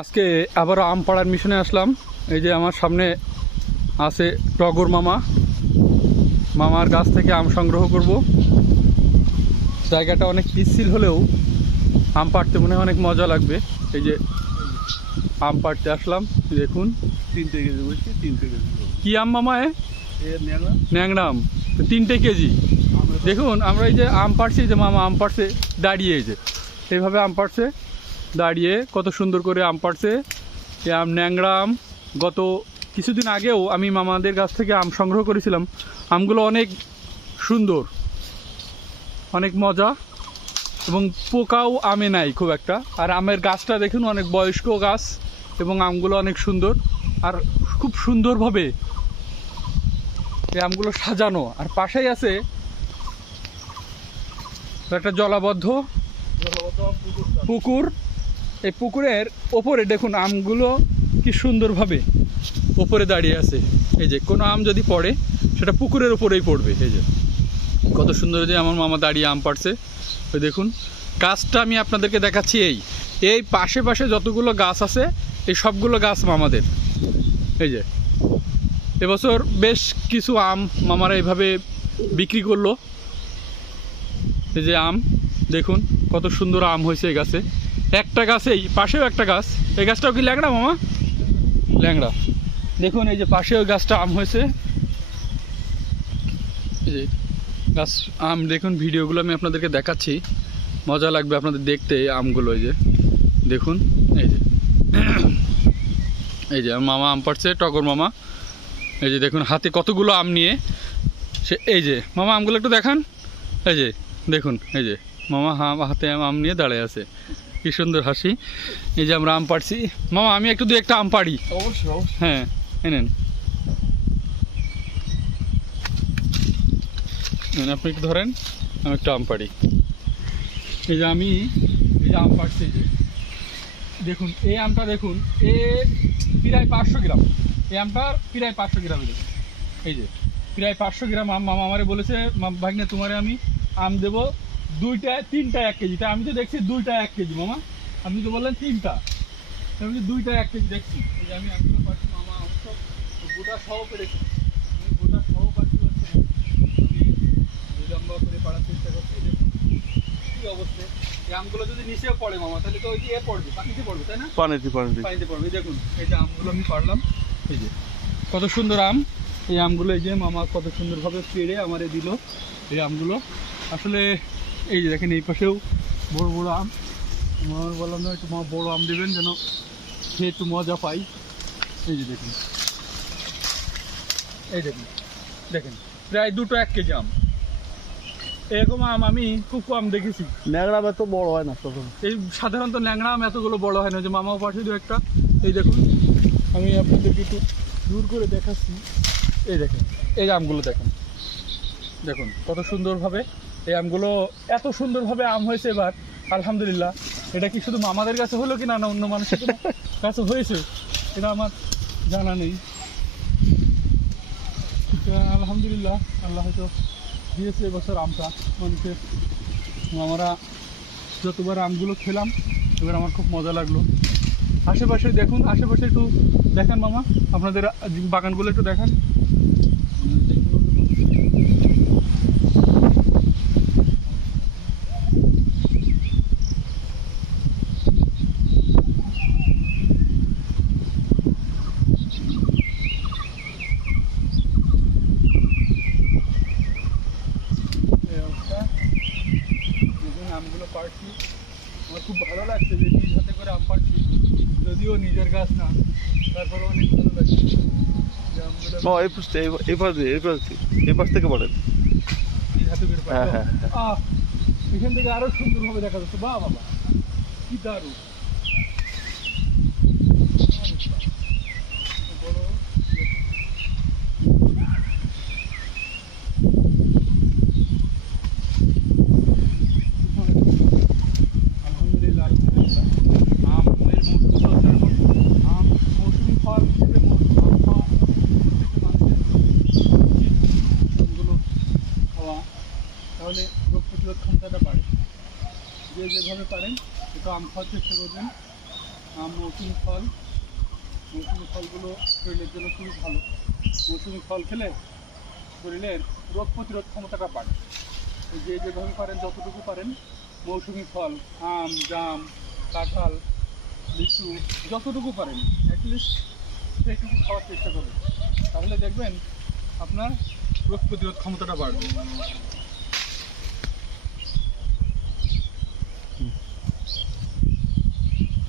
আজকে আবার আম পাড়ার মিশনে আসলাম। এই যে আমার সামনে আছে টগর মামা, মামার গাছ থেকে আম সংগ্রহ করব। জায়গাটা অনেক পিচ্ছিল হলেও আম পাড়তে মনে হয় অনেক মজা লাগবে। এই যে আম পাড়তে আসলাম, দেখুন 3 কেজি বলছি, 3 কেজি কি আম মামা, ন্যাংরা ন্যাংরা আম 3 কেজি। দেখুন আমরা এই যে আম পাড়ছি, যে মামা আম পাড়ছে দাঁড়িয়ে, এই যে এইভাবে আম পাড়ছে দাঁড়িয়ে, কত সুন্দর করে আম পাড়ছে। এই আম ন্যাংরা আম। গত কিছুদিন আগেও আমি মামাদের কাছ থেকে আম সংগ্রহ করেছিলাম। আমগুলো অনেক সুন্দর, অনেক মজা, এবং পোকাও আমে নাই খুব একটা। আর আমের গাছটা দেখুন অনেক বয়স্ক গাছ, এবং আমগুলো অনেক সুন্দর আর খুব সুন্দরভাবে এই আমগুলো সাজানো। আর পাশেই আছে একটা জলাবদ্ধ পুকুর। এই পুকুরের ওপরে দেখুন আমগুলো কি সুন্দরভাবে ওপরে দাঁড়িয়ে আছে। এই যে কোনো আম যদি পড়ে সেটা পুকুরের ওপরেই পড়বে। এই যে কত সুন্দর যে আমার মামা দাঁড়িয়ে আম পাড়ছে। ওই দেখুন গাছটা আমি আপনাদেরকে দেখাচ্ছি। এই পাশে পাশে যতগুলো গাছ আছে এই সবগুলো গাছ মামাদের। এই যে এবছর বেশ কিছু আম মামারা এইভাবে বিক্রি করলো। এই যে আম দেখুন কত সুন্দর আম হয়েছে এই গাছে। একটা গাছেই, পাশেও একটা গাছ, এই গাছটাও কি ল্যাংড়া মামা? ল্যাংড়া। দেখুন এই যে পাশেও গাছটা আম হয়েছে। এই যে গাছ আম দেখুন, ভিডিওগুলো আমি আপনাদেরকে দেখাচ্ছি, মজা লাগবে আপনাদের দেখতে আমগুলো। এই যে দেখুন, এই যে এই যে আমার মামা আম পাড়ছে, টগর মামা। এই যে দেখুন হাতে কতগুলো আম নিয়ে সে, এই যে মামা আমগুলো একটু দেখান। এই যে দেখুন, এই যে মামা হাতে আম নিয়ে দাঁড়িয়ে আছে, কি সুন্দর হাসি। এই যে আমরা আম পাড়ছি। মামা আমি একটু দু একটা আম পাড়ি। অবশ্যই। হ্যাঁ এনেন, আপনি একটু ধরেন, আমি একটু আম পাড়ি। এই যে আমি এই যে আম পাড়ছি, এই যে দেখুন এই আমটা দেখুন, এ প্রায় 500 গ্রাম। এই আমটার প্রায় 500 গ্রাম। এই যে প্রায় 500 গ্রাম আম। মামা আমারে বলেছে, ভাগ্নে তোমারে আমি আম দেবো 2টা 1 কেজি। তা আমি তো দেখছি 2টা 1 কেজি মামা, আপনি তো বললেন 3টা, আমি 2টা 1 কেজি দেখছি। এই যে আমি আমগুলো পাচ্ছি মামা, অবশ্য গোটা সহ পেরেছি, আমি গোটা সহ পাচ্ছি পাচ্ছি না, আমি লম্বা করে পাড়ার চেষ্টা করছি। দেখুন কি অবস্থা। এই আমগুলো যদি নিচেও পড়ে মামা, তাহলে তো ওই যে পড়বে, পানিতে পড়বে, তাই না? পানিতে পানিতে পড়বে। দেখুন এই যে আমগুলো আমি পারলাম, এই যে কত সুন্দর আম। এই আমগুলো এই যে মামা কত সুন্দরভাবে পেড়ে আমারে দিল। এই আমগুলো আসলে এই যে দেখেন, এই পাশেও বড় বড় আম। মামা বললাম না একটু মামা বড় আম দেবেন যেন খেয়ে একটু মজা পাই। এই যে দেখুন, এই দেখুন দেখেন প্রায় 2টো 1 কেজি আম। এরকম আম আমি খুব কম দেখেছি। ন্যাংরা এত বড় হয় না তখন। এই সাধারণত ল্যাংড়া আম এতগুলো বড় হয় না। যে মামাও পাঠিয়ে দিল একটা। এই দেখুন আমি আপনাদেরকে একটু দূর করে দেখাচ্ছি। এই দেখেন এই আমগুলো দেখেন, দেখুন কত সুন্দরভাবে এই আমগুলো, এত সুন্দরভাবে আম হয়েছে এবার আলহামদুলিল্লাহ। এটা কি শুধু মামাদের কাছে হলো কি না, না অন্য মানুষের কাছে হয়েছে এটা আমার জানা নেই। আলহামদুলিল্লাহ আল্লাহ হয়তো দিয়েছে এবছর আমটা মানুষের। আমরা যতবার আমগুলো খেলাম এবার আমার খুব মজা লাগলো। আশেপাশে দেখুন, আশেপাশে একটু দেখেন মামা, আপনাদের বাগানগুলো একটু দেখান। এই অবস্থা, দেখুন আমগুলো পাড়ছি, আমার খুব ভালো লাগছে যে নিজ হাতে করে আম পাড়ছি, যদিও নিজের গাছ না, তারপরে অনেক ভালো লাগছে যে আমগুলো এই পাশ থেকে পড়েন। নিজ হাতে করে পাড়ছি। হ্যাঁ, হ্যাঁ। এখান থেকে আরো সুন্দরভাবে দেখা যাচ্ছে। বাহ বাবা কি দারুণ। আলহামদুলিল্লাহ আলহামদুলিল্লাহ। আমের মৌসুম চলছে এখন। আম মৌসুমি ফল হিসেবে আম খাওয়া প্রত্যেকটা মানুষের উচিত। আমগুলো খাওয়া, তাহলে রোগ প্রতিরোধ ক্ষমতাটা বাড়ে। যে যেভাবে পারেন একটু আম খাওয়ার চেষ্টা করবেন। মৌসুমি ফল, মৌসুমি ফলগুলো শরীরের জন্য খুবই ভালো। মৌসুমি ফল খেলে শরীরের রোগ প্রতিরোধ ক্ষমতাটা বাড়ে। এই যে যেভাবে পারেন, যতটুকু পারেন মৌসুমি ফল, আম, জাম, কাঁঠাল, লিচু, যতটুকু পারেন অ্যাটলিস্ট সেইটুকু খাওয়ার চেষ্টা করবেন। তাহলে দেখবেন আপনার রোগ প্রতিরোধ ক্ষমতাটা বাড়বে।